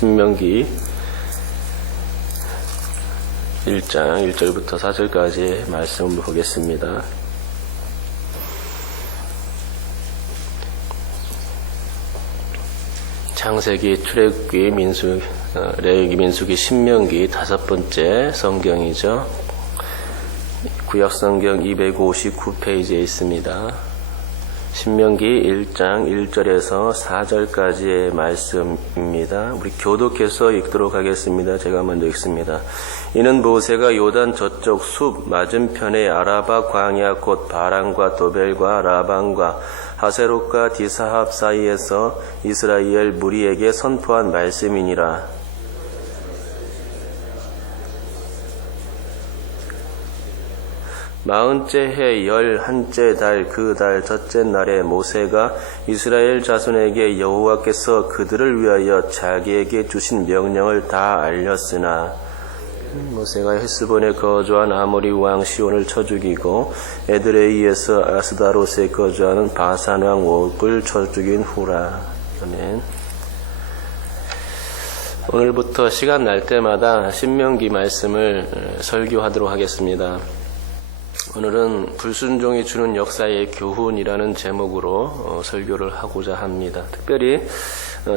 신명기 1장 1절부터 4절까지 말씀을 보겠습니다. 창세기, 출애굽기, 레위기, 민수기, 신명기 5번째 성경이죠. 구약성경 259페이지에 있습니다. 신명기 1장 1절에서 4절까지의 말씀입니다. 우리 교독해서 읽도록 하겠습니다. 제가 먼저 읽습니다. 이는 모세가 요단 저쪽 숲 맞은편의 아라바 광야 곧 바란과 도벨과 라반과 하세롯과 디사합 사이에서 이스라엘 무리에게 선포한 말씀이니라. 마흔째 해 11째 달 그 달 첫째 날에 모세가 이스라엘 자손에게 여호와께서 그들을 위하여 자기에게 주신 명령을 다 알렸으나 모세가 헤스본에 거주한 아모리 왕 시온을 쳐 죽이고 에드레이에서 아스다롯에 거주하는 바산 왕 옥을 쳐 죽인 후라. 아멘. 오늘부터 시간 날 때마다 신명기 말씀을 설교하도록 하겠습니다. 오늘은 불순종이 주는 역사의 교훈이라는 제목으로 설교를 하고자 합니다. 특별히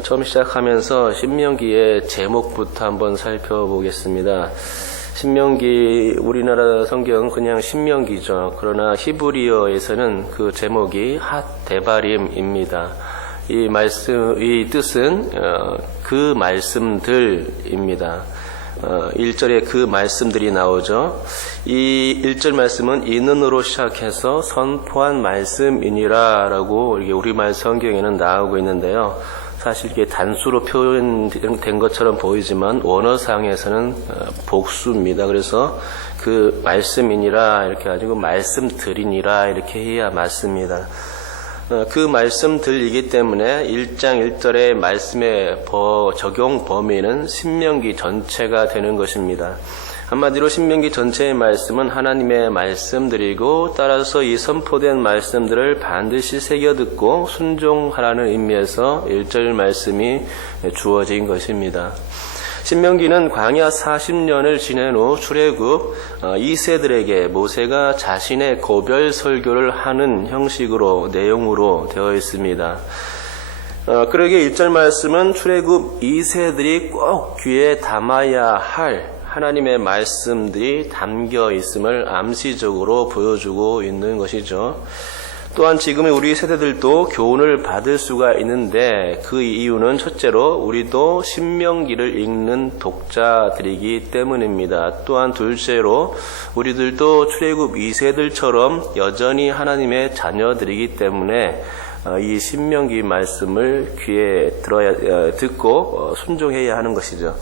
처음 시작하면서 신명기의 제목부터 한번 살펴보겠습니다. 신명기, 우리나라 성경은 그냥 신명기죠. 그러나 히브리어에서는 그 제목이 핫데바림입니다. 이 뜻은 그 말씀들입니다. 1절에 그 말씀들이 나오죠. 이 1절 말씀은 이는으로 시작해서 선포한 말씀이니라 라고 우리말 성경에는 나오고 있는데요. 사실 이게 단수로 표현된 것처럼 보이지만 원어상에서는 복수입니다. 그래서 그 말씀이니라 이렇게 가지고 말씀드리니라 이렇게 해야 맞습니다. 그 말씀들이기 때문에 1장 1절의 말씀의 적용 범위는 신명기 전체가 되는 것입니다. 한마디로 신명기 전체의 말씀은 하나님의 말씀들이고 따라서 이 선포된 말씀들을 반드시 새겨듣고 순종하라는 의미에서 1절 말씀이 주어진 것입니다. 신명기는 광야 40년을 지낸 후 출애굽 2세들에게 모세가 자신의 고별 설교를 하는 형식으로 내용으로 되어 있습니다. 그러기에 1절 말씀은 출애굽 2세들이 꼭 귀에 담아야 할 하나님의 말씀들이 담겨 있음을 암시적으로 보여주고 있는 것이죠. 또한 지금의 우리 세대들도 교훈을 받을 수가 있는데 그 이유는 첫째로 우리도 신명기를 읽는 독자들이기 때문입니다. 또한 둘째로 우리들도 출애굽 2세들처럼 여전히 하나님의 자녀들이기 때문에 이 신명기 말씀을 귀에 듣고 순종해야 하는 것이죠.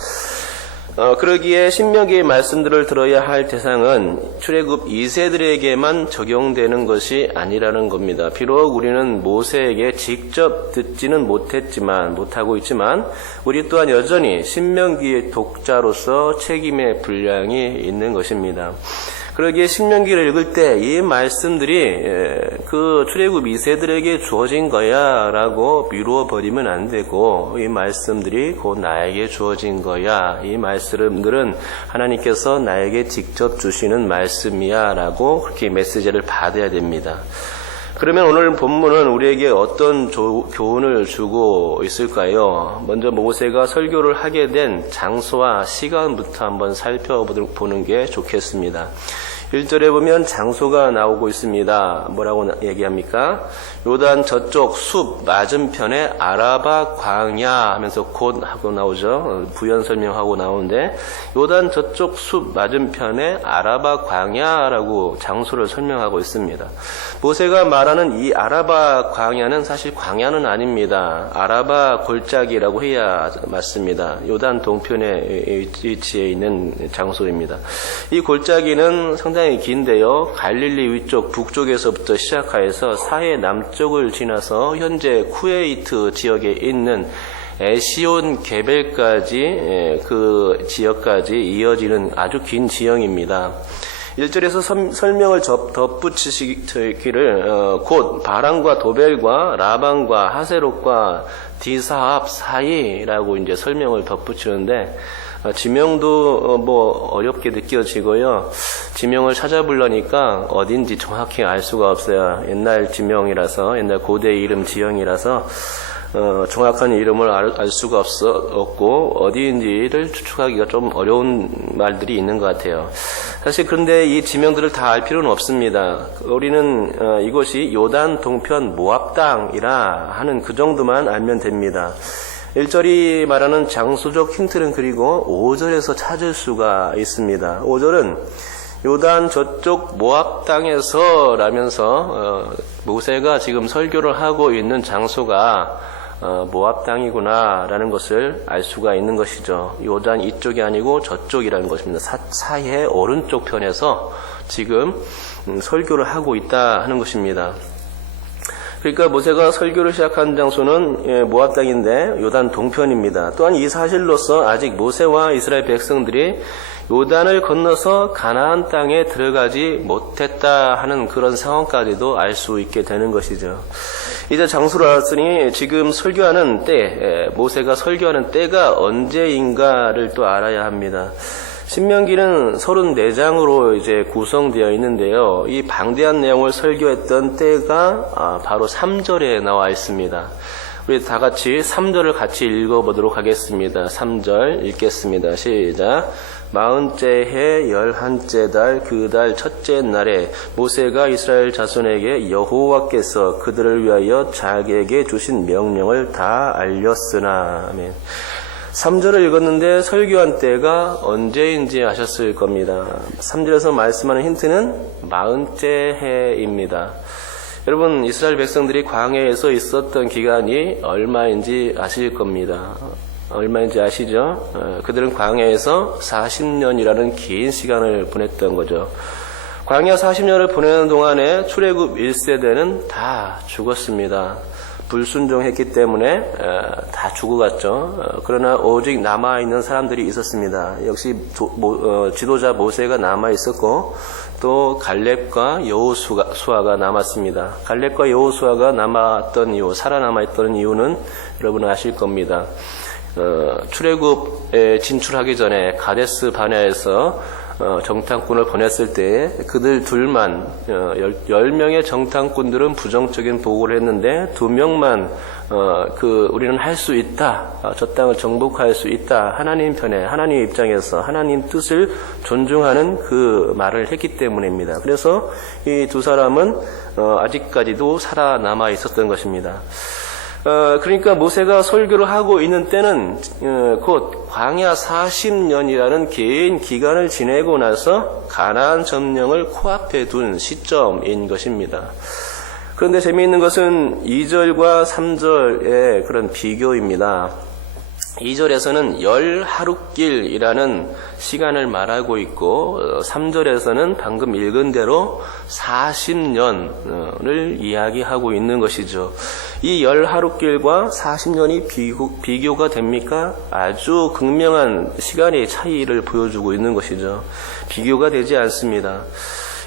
그러기에 신명기의 말씀들을 들어야 할 대상은 출애굽 2세들에게만 적용되는 것이 아니라는 겁니다. 비록 우리는 모세에게 직접 듣지는 못하고 있지만 우리 또한 여전히 신명기의 독자로서 책임의 분량이 있는 것입니다. 그러기에 신명기를 읽을 때 이 말씀들이 그 출애굽 2세들에게 주어진 거야 라고 미루어 버리면 안 되고 이 말씀들이 곧 나에게 주어진 거야. 이 말씀들은 하나님께서 나에게 직접 주시는 말씀이야 라고 그렇게 메시지를 받아야 됩니다. 그러면 오늘 본문은 우리에게 어떤 교훈을 주고 있을까요? 먼저 모세가 설교를 하게 된 장소와 시간부터 한번 살펴보는 게 좋겠습니다. 1절에 보면 장소가 나오고 있습니다. 뭐라고 얘기합니까? 요단 저쪽 숲 맞은편에 아라바 광야 하면서 곧 하고 나오죠. 부연 설명하고 나오는데 요단 저쪽 숲 맞은편에 아라바 광야라고 장소를 설명하고 있습니다. 모세가 말하는 이 아라바 광야는 사실 광야는 아닙니다. 아라바 골짜기라고 해야 맞습니다. 요단 동편에 위치해 있는 장소입니다. 이 골짜기는 상당히 긴데요. 갈릴리 위쪽 북쪽에서부터 시작하여서 사해 남쪽을 지나서 현재 쿠웨이트 지역에 있는 에시온 게벨까지 그 지역까지 이어지는 아주 긴 지형입니다. 1절에서 설명을 덧붙이시기를 곧 바란과 도벨과 라반과 하세롯과 디사합 사이라고 이제 설명을 덧붙이는데 지명도 뭐 어렵게 느껴지고요. 지명을 찾아보려니까 어딘지 정확히 알 수가 없어요. 옛날 지명이라서, 옛날 고대 이름 지형이라서 정확한 이름을 알 수가 없고 어디인지를 추측하기가 좀 어려운 말들이 있는 것 같아요. 사실 그런데 이 지명들을 다 알 필요는 없습니다. 우리는 이곳이 요단 동편 모압 땅이라 하는 그 정도만 알면 됩니다. 1절이 말하는 장소적 힌트는 그리고 5절에서 찾을 수가 있습니다. 5절은 요단 저쪽 모압 땅에서 라면서 모세가 지금 설교를 하고 있는 장소가 모압 땅이구나 라는 것을 알 수가 있는 것이죠. 요단 이쪽이 아니고 저쪽이라는 것입니다. 사해 오른쪽 편에서 지금 설교를 하고 있다 하는 것입니다. 그러니까 모세가 설교를 시작한 장소는 모압 땅인데 요단 동편입니다. 또한 이 사실로서 아직 모세와 이스라엘 백성들이 요단을 건너서 가나안 땅에 들어가지 못했다 하는 그런 상황까지도 알 수 있게 되는 것이죠. 이제 장소를 알았으니 지금 설교하는 때, 모세가 설교하는 때가 언제인가를 또 알아야 합니다. 신명기는 34장으로 이제 구성되어 있는데요. 이 방대한 내용을 설교했던 때가 바로 3절에 나와 있습니다. 우리 다 같이 3절을 같이 읽어보도록 하겠습니다. 3절 읽겠습니다. 시작. 40째 해 11째 달 그 달 첫째 날에 모세가 이스라엘 자손에게 여호와께서 그들을 위하여 자기에게 주신 명령을 다 알렸으나. 아멘. 3절을 읽었는데 설교한 때가 언제인지 아셨을 겁니다. 3절에서 말씀하는 힌트는 40째 해입니다. 여러분, 이스라엘 백성들이 광야에서 있었던 기간이 얼마인지 아실 겁니다. 얼마인지 아시죠? 그들은 광야에서 40년이라는 긴 시간을 보냈던 거죠. 광야 40년을 보내는 동안에 출애굽 1세대는 다 죽었습니다. 불순종했기 때문에 다 죽어갔죠. 그러나 오직 남아있는 사람들이 있었습니다. 역시 지도자 모세가 남아있었고 또 갈렙과 여호수아가 남았습니다. 갈렙과 여호수아가 남았던 이유, 살아남아있던 이유는 여러분 아실 겁니다. 출애굽에 진출하기 전에 가데스 바네아에서 정탐꾼을 보냈을 때 그들 둘만 10명의 정탐꾼들은 부정적인 보고를 했는데 2명만 우리는 할 수 있다. 저 땅을 정복할 수 있다. 하나님 편에 하나님 입장에서 하나님 뜻을 존중하는 그 말을 했기 때문입니다. 그래서 이 두 사람은 아직까지도 살아남아 있었던 것입니다. 그러니까 모세가 설교를 하고 있는 때는 곧 광야 40년이라는 긴 기간을 지내고 나서 가나안 점령을 코앞에 둔 시점인 것입니다. 그런데 재미있는 것은 2절과 3절의 그런 비교입니다. 2절에서는 10하룻길이라는 시간을 말하고 있고 3절에서는 방금 읽은 대로 40년을 이야기하고 있는 것이죠. 이 10하룻길과 40년이 비교가 됩니까? 아주 극명한 시간의 차이를 보여주고 있는 것이죠. 비교가 되지 않습니다.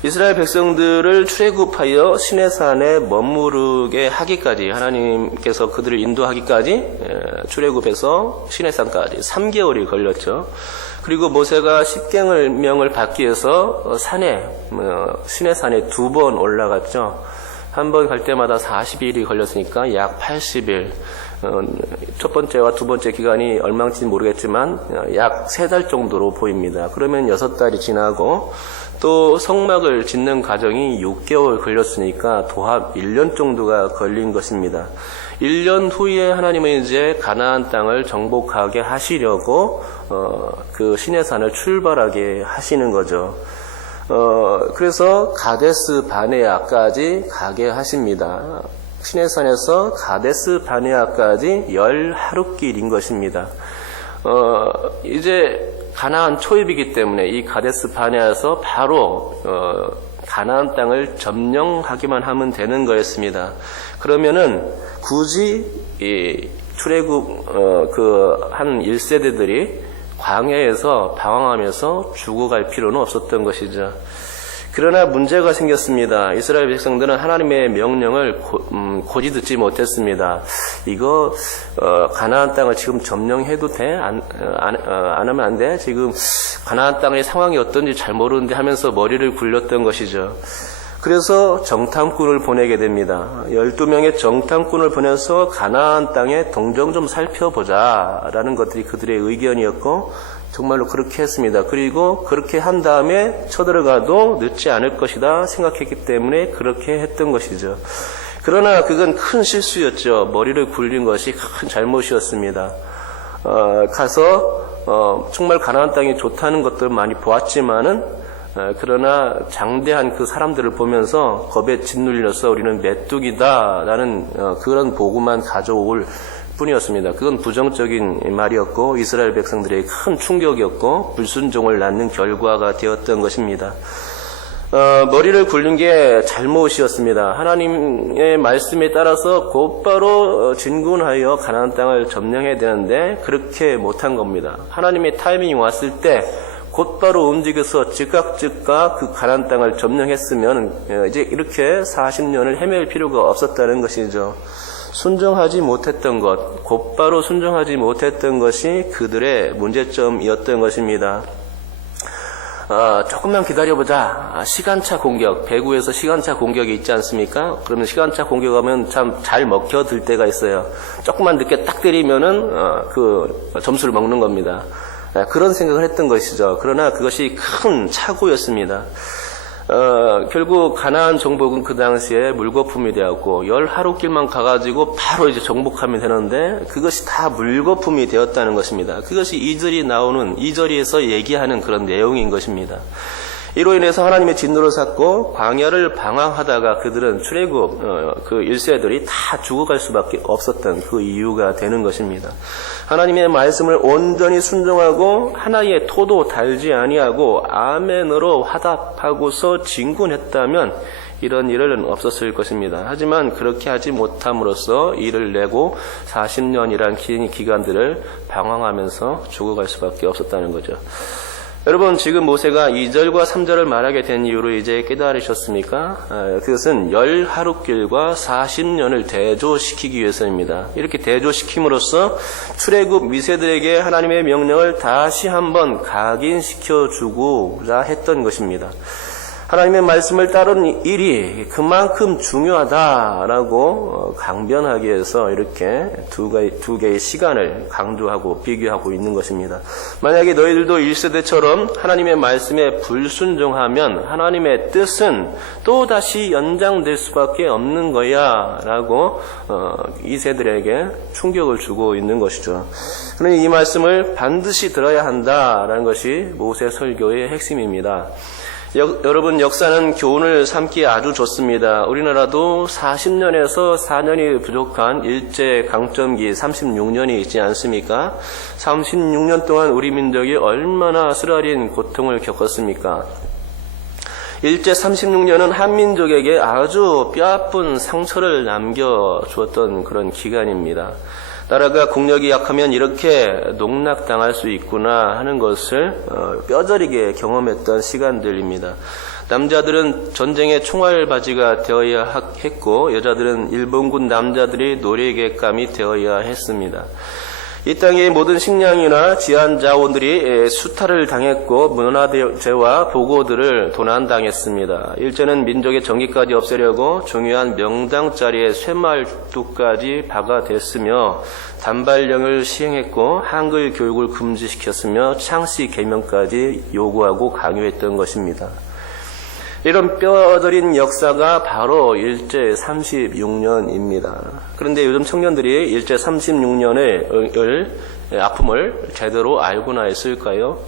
이스라엘 백성들을 출애굽하여 시내산에 머무르게 하기까지 하나님께서 그들을 인도하기까지 출애굽해서 시내산까지 3개월이 걸렸죠. 그리고 모세가 십계명을 받기 위해서 시내산에 2번 올라갔죠. 한 번 갈 때마다 40일이 걸렸으니까 약 80일. 첫 번째와 두 번째 기간이 얼마인지 모르겠지만 약 3달 정도로 보입니다. 그러면 6달이 지나고 또 성막을 짓는 과정이 6개월 걸렸으니까 도합 1년 정도가 걸린 것입니다. 1년 후에 하나님은 이제 가나안 땅을 정복하게 하시려고 그 시내산을 출발하게 하시는 거죠. 그래서 가데스 바네아까지 가게 하십니다. 시내산에서 가데스 바네아까지 10하룻길인 것입니다. 이제 가나안 초입이기 때문에 이 가데스 바네아에서 바로 가나안 땅을 점령하기만 하면 되는 거였습니다. 그러면은 굳이 이 출애굽 한 1세대들이 광야에서 방황하면서 죽어갈 필요는 없었던 것이죠. 그러나 문제가 생겼습니다. 이스라엘 백성들은 하나님의 명령을 고지 듣지 못했습니다. 이거 가나안 땅을 지금 점령해도 돼? 안 하면 안 돼? 지금 가나안 땅의 상황이 어떤지 잘 모르는데 하면서 머리를 굴렸던 것이죠. 그래서 정탐꾼을 보내게 됩니다. 12명의 정탐꾼을 보내서 가나안 땅의 동정 좀 살펴보자 라는 것들이 그들의 의견이었고 정말로 그렇게 했습니다. 그리고 그렇게 한 다음에 쳐들어가도 늦지 않을 것이다 생각했기 때문에 그렇게 했던 것이죠. 그러나 그건 큰 실수였죠. 머리를 굴린 것이 큰 잘못이었습니다. 가서 정말 가나안 땅이 좋다는 것들 많이 보았지만은 그러나 장대한 그 사람들을 보면서 겁에 짓눌려서 우리는 메뚜기다라는 그런 보고만 가져올 뿐이었습니다. 그건 부정적인 말이었고 이스라엘 백성들의 큰 충격이었고 불순종을 낳는 결과가 되었던 것입니다. 머리를 굴린 게 잘못이었습니다. 하나님의 말씀에 따라서 곧바로 진군하여 가나안 땅을 점령해야 되는데 그렇게 못한 겁니다. 하나님의 타이밍이 왔을 때 곧바로 움직여서 즉각 그 가나안 땅을 점령했으면 이제 이렇게 40년을 헤맬 필요가 없었다는 것이죠. 순종하지 못했던 것, 곧바로 순종하지 못했던 것이 그들의 문제점이었던 것입니다. 조금만 기다려보자. 시간차 공격, 배구에서 시간차 공격이 있지 않습니까? 그러면 시간차 공격하면 참 잘 먹혀들 때가 있어요. 조금만 늦게 딱 때리면은 그 점수를 먹는 겁니다. 그런 생각을 했던 것이죠. 그러나 그것이 큰 착오였습니다. 결국 가나안 정복은 그 당시에 물거품이 되었고 10하루길만 가가지고 바로 이제 정복하면 되는데 그것이 다 물거품이 되었다는 것입니다. 그것이 2절에서 얘기하는 그런 내용인 것입니다. 이로 인해서 하나님의 진노를 샀고 광야를 방황하다가 그들은 출애굽 그 1세들이 다 죽어갈 수밖에 없었던 그 이유가 되는 것입니다. 하나님의 말씀을 온전히 순종하고 하나의 토도 달지 아니하고 아멘으로 화답하고서 진군했다면 이런 일은 없었을 것입니다. 하지만 그렇게 하지 못함으로써 이를 내고 40년이란 긴 기간들을 방황하면서 죽어갈 수밖에 없었다는 거죠. 여러분 지금 모세가 2절과 3절을 말하게 된 이유를 이제 깨달으셨습니까? 그것은 10하루길과 40년을 대조시키기 위해서입니다. 이렇게 대조시킴으로써 출애굽 미세들에게 하나님의 명령을 다시 한번 각인시켜 주고자 했던 것입니다. 하나님의 말씀을 따르는 일이 그만큼 중요하다라고 강변하기 위해서 이렇게 두 개의 시간을 강조하고 비교하고 있는 것입니다. 만약에 너희들도 1세대처럼 하나님의 말씀에 불순종하면 하나님의 뜻은 또다시 연장될 수밖에 없는 거야 라고 2세들에게 충격을 주고 있는 것이죠. 그러니 이 말씀을 반드시 들어야 한다라는 것이 모세 설교의 핵심입니다. 여러분 역사는 교훈을 삼기에 아주 좋습니다. 우리나라도 40년에서 4년이 부족한 일제 강점기 36년이 있지 않습니까? 36년 동안 우리 민족이 얼마나 쓰라린 고통을 겪었습니까? 일제 36년은 한민족에게 아주 뼈아픈 상처를 남겨주었던 그런 기간입니다. 나라가 국력이 약하면 이렇게 농락당할 수 있구나 하는 것을 뼈저리게 경험했던 시간들입니다. 남자들은 전쟁의 총알바지가 되어야 했고 여자들은 일본군 남자들이 노예객감이 되어야 했습니다. 이 땅의 모든 식량이나 지한자원들이 수탈을 당했고 문화재와 보고들을 도난당했습니다. 일제는 민족의 정기까지 없애려고 중요한 명당 자리에 쇠말뚝까지 박아댔으며 단발령을 시행했고 한글 교육을 금지시켰으며 창씨 개명까지 요구하고 강요했던 것입니다. 이런 뼈저린 역사가 바로 일제 36년입니다. 그런데 요즘 청년들이 일제 36년의 아픔을 제대로 알고나 있을까요?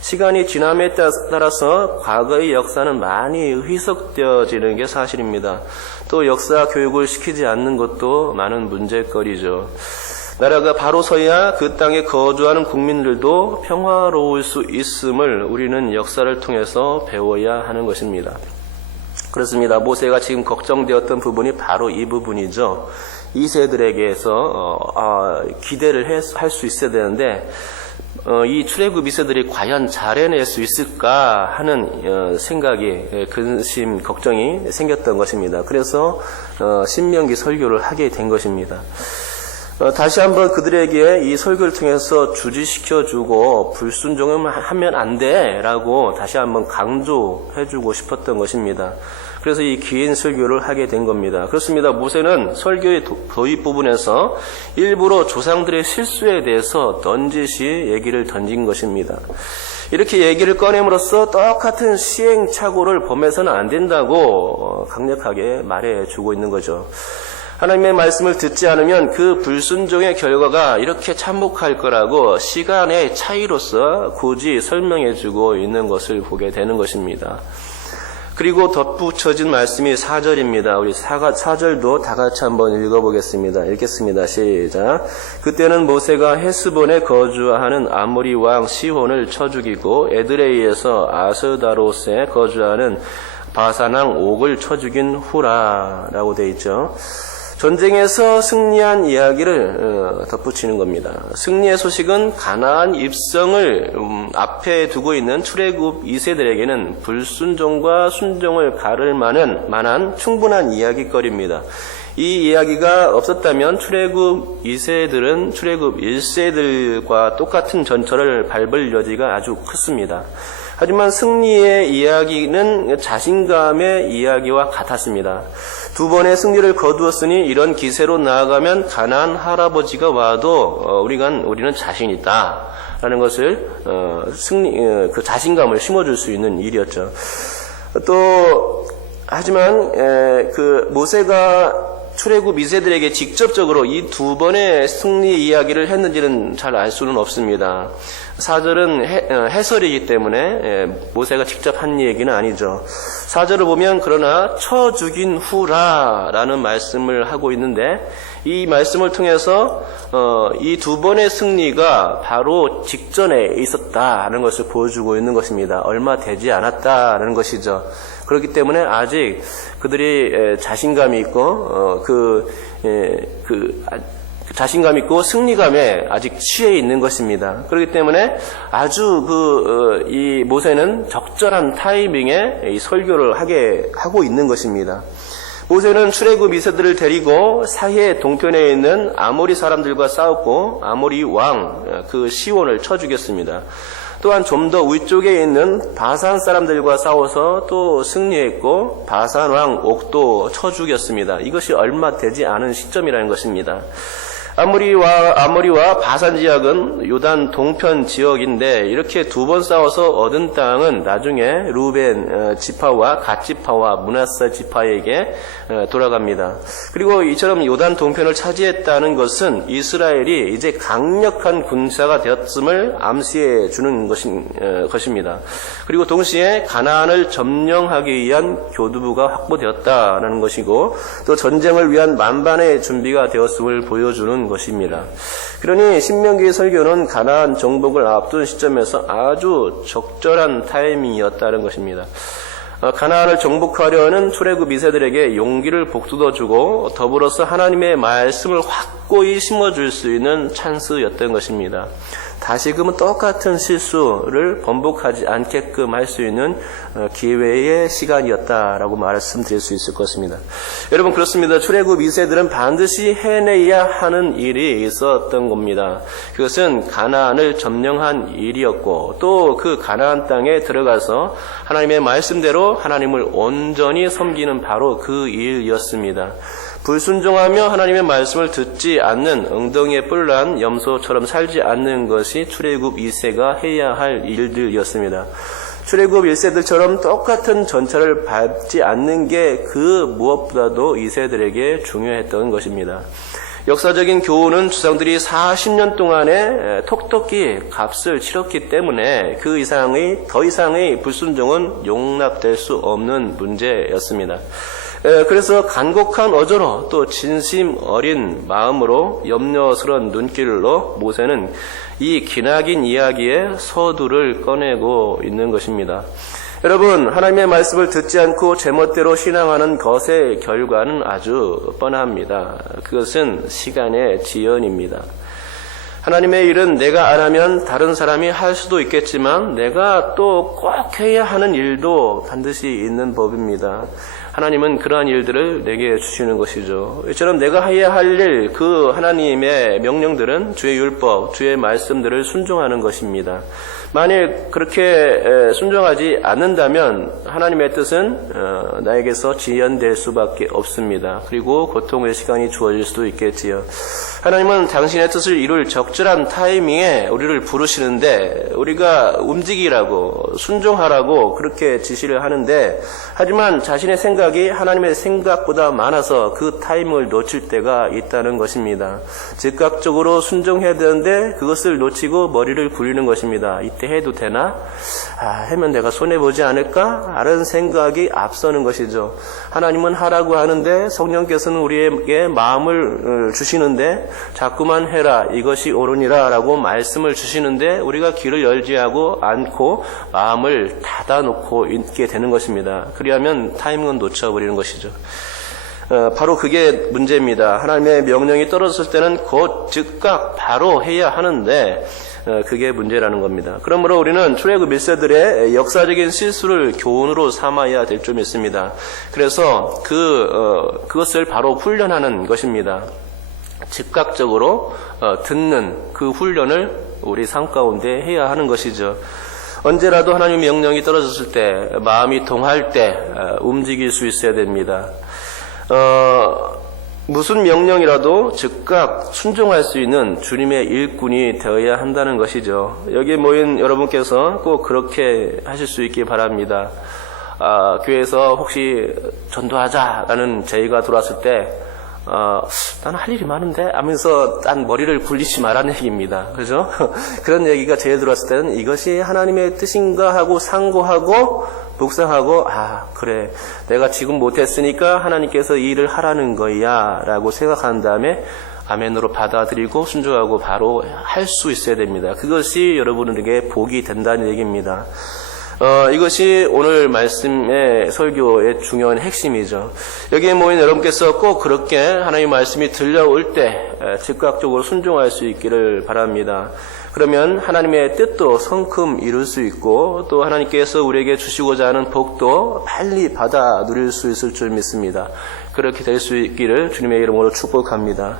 시간이 지남에 따라서 과거의 역사는 많이 희석되어지는 게 사실입니다. 또 역사 교육을 시키지 않는 것도 많은 문제거리죠. 나라가 바로 서야 그 땅에 거주하는 국민들도 평화로울 수 있음을 우리는 역사를 통해서 배워야 하는 것입니다. 그렇습니다. 모세가 지금 걱정되었던 부분이 바로 이 부분이죠. 2세들에게서 기대를 할 수 있어야 되는데 이 출애굽 2세들이 과연 잘 해낼 수 있을까 하는 생각이, 근심, 걱정이 생겼던 것입니다. 그래서 신명기 설교를 하게 된 것입니다. 다시 한번 그들에게 이 설교를 통해서 주지시켜주고 불순종하면 안 돼라고 다시 한번 강조해주고 싶었던 것입니다. 그래서 이 긴 설교를 하게 된 겁니다. 그렇습니다. 모세는 설교의 도입 부분에서 일부러 조상들의 실수에 대해서 넌지시 얘기를 던진 것입니다. 이렇게 얘기를 꺼냄으로써 똑같은 시행착오를 범해서는 안 된다고 강력하게 말해주고 있는 거죠. 하나님의 말씀을 듣지 않으면 그 불순종의 결과가 이렇게 참혹할 거라고 시간의 차이로서 굳이 설명해주고 있는 것을 보게 되는 것입니다. 그리고 덧붙여진 말씀이 4절입니다. 우리 4절도 다 같이 한번 읽어보겠습니다. 읽겠습니다. 시작. 그때는 모세가 헤스본에 거주하는 아모리 왕 시혼을 쳐 죽이고 에드레이에서 아스다롯에 거주하는 바산 왕 옥을 쳐 죽인 후라 라고 되어 있죠. 전쟁에서 승리한 이야기를 덧붙이는 겁니다. 승리의 소식은 가나안 입성을 앞에 두고 있는 출애굽 2세들에게는 불순종과 순종을 가를 만한 충분한 이야기거리입니다. 이 이야기가 없었다면 출애굽 2세들은 출애굽 1세들과 똑같은 전철을 밟을 여지가 아주 컸습니다. 하지만 승리의 이야기는 자신감의 이야기와 같았습니다. 두 번의 승리를 거두었으니 이런 기세로 나아가면 가나안 할아버지가 와도 우리는 자신 있다라는 것을 그 자신감을 심어줄 수 있는 일이었죠. 또 하지만 그 모세가 출애굽 2세들에게 직접적으로 이 두 번의 승리 이야기를 했는지는 잘 알 수는 없습니다. 4절은 해설이기 때문에 모세가 직접 한 얘기는 아니죠. 4절을 보면 그러나 쳐 죽인 후라라는 말씀을 하고 있는데 이 말씀을 통해서 이 두 번의 승리가 바로 직전에 있었다는 것을 보여주고 있는 것입니다. 얼마 되지 않았다는 것이죠. 그렇기 때문에 아직 그들이 자신감이 있고 자신감 있고 승리감에 아직 취해 있는 것입니다. 그렇기 때문에 아주 이 모세는 적절한 타이밍에 이 설교를 하고 있는 것입니다. 모세는 출애굽 2세들을 데리고 사해 동편에 있는 아모리 사람들과 싸웠고 아모리 왕 그 시온을 쳐 죽였습니다. 또한 좀 더 위쪽에 있는 바산 사람들과 싸워서 또 승리했고 바산 왕 옥도 쳐 죽였습니다. 이것이 얼마 되지 않은 시점이라는 것입니다. 아모리와 바산 지역은 요단 동편 지역인데 이렇게 두 번 싸워서 얻은 땅은 나중에 루벤 지파와 갓 지파와 므낫세 지파에게 돌아갑니다. 그리고 이처럼 요단 동편을 차지했다는 것은 이스라엘이 이제 강력한 군사가 되었음을 암시해 주는 것입니다. 그리고 동시에 가나안을 점령하기 위한 교두부가 확보되었다는 것이고 또 전쟁을 위한 만반의 준비가 되었음을 보여주는 것입니다. 그러니 신명기 설교는 가나안 정복을 앞둔 시점에서 아주 적절한 타이밍이었다는 것입니다. 가나안을 정복하려는 출애굽 2세들에게 용기를 북돋아주고 더불어서 하나님의 말씀을 확고히 심어줄 수 있는 찬스였던 것입니다. 다시금은 똑같은 실수를 번복하지 않게끔 할 수 있는 기회의 시간이었다라고 말씀드릴 수 있을 것입니다. 여러분 그렇습니다. 출애굽 2세들은 반드시 해내야 하는 일이 있었던 겁니다. 그것은 가나안을 점령한 일이었고 또 그 가나안 땅에 들어가서 하나님의 말씀대로 하나님을 온전히 섬기는 바로 그 일이었습니다. 불순종하며 하나님의 말씀을 듣지 않는 엉덩이에 뿔난 염소처럼 살지 않는 것이 출애굽 2세가 해야 할 일들이었습니다. 출애굽 1세들처럼 똑같은 전철을 밟지 않는 게 그 무엇보다도 2세들에게 중요했던 것입니다. 역사적인 교훈은 주상들이 40년 동안에 톡톡히 값을 치렀기 때문에 더 이상의 불순종은 용납될 수 없는 문제였습니다. 그래서 간곡한 어조로 또 진심 어린 마음으로 염려스러운 눈길로 모세는 이 기나긴 이야기의 서두를 꺼내고 있는 것입니다. 여러분, 하나님의 말씀을 듣지 않고 제멋대로 신앙하는 것의 결과는 아주 뻔합니다. 그것은 시간의 지연입니다. 하나님의 일은 내가 안 하면 다른 사람이 할 수도 있겠지만 내가 또 꼭 해야 하는 일도 반드시 있는 법입니다. 하나님은 그러한 일들을 내게 주시는 것이죠. 이처럼 내가 해야 할 일, 그 하나님의 명령들은 주의 율법, 주의 말씀들을 순종하는 것입니다. 만일 그렇게 순종하지 않는다면 하나님의 뜻은 나에게서 지연될 수밖에 없습니다. 그리고 고통의 시간이 주어질 수도 있겠지요. 하나님은 당신의 뜻을 이룰 적절한 타이밍에 우리를 부르시는데 우리가 움직이라고 순종하라고 그렇게 지시를 하는데, 하지만 자신의 생각이 하나님의 생각보다 많아서 그 타이밍을 놓칠 때가 있다는 것입니다. 즉각적으로 순종해야 되는데 그것을 놓치고 머리를 굴리는 것입니다. 이때 해도 되나? 하면 내가 손해보지 않을까? 라는 생각이 앞서는 것이죠. 하나님은 하라고 하는데 성령께서는 우리에게 마음을 주시는데 자꾸만 해라, 이것이 옳으니라 라고 말씀을 주시는데 우리가 귀를 열지 않고 마음을 닫아놓고 있게 되는 것입니다. 그리하면 타이밍은 놓쳐버리는 것이죠. 바로 그게 문제입니다. 하나님의 명령이 떨어졌을 때는 곧 즉각 바로 해야 하는데 그게 문제라는 겁니다. 그러므로 우리는 출애굽 1세들의 역사적인 실수를 교훈으로 삼아야 될 점이 있습니다. 그래서 그것을 바로 훈련하는 것입니다. 즉각적으로 듣는 그 훈련을 우리 삶 가운데 해야 하는 것이죠. 언제라도 하나님의 명령이 떨어졌을 때, 마음이 동할 때 움직일 수 있어야 됩니다. 무슨 명령이라도 즉각 순종할 수 있는 주님의 일꾼이 되어야 한다는 것이죠. 여기에 모인 여러분께서 꼭 그렇게 하실 수 있기 바랍니다. 교회에서 혹시 전도하자라는 제의가 들어왔을 때 나는 할 일이 많은데 하면서 딴 머리를 굴리지 말라는 얘기입니다. 그죠? 그런 얘기가 제일 들어왔을 때는 이것이 하나님의 뜻인가 하고 상고하고 묵상하고 그래, 내가 지금 못했으니까 하나님께서 이 일을 하라는 거야 라고 생각한 다음에 아멘으로 받아들이고 순종하고 바로 할 수 있어야 됩니다. 그것이 여러분에게 복이 된다는 얘기입니다. 이것이 오늘 말씀의 설교의 중요한 핵심이죠. 여기에 모인 여러분께서 꼭 그렇게 하나님의 말씀이 들려올 때 즉각적으로 순종할 수 있기를 바랍니다. 그러면 하나님의 뜻도 성큼 이룰 수 있고 또 하나님께서 우리에게 주시고자 하는 복도 빨리 받아 누릴 수 있을 줄 믿습니다. 그렇게 될 수 있기를 주님의 이름으로 축복합니다.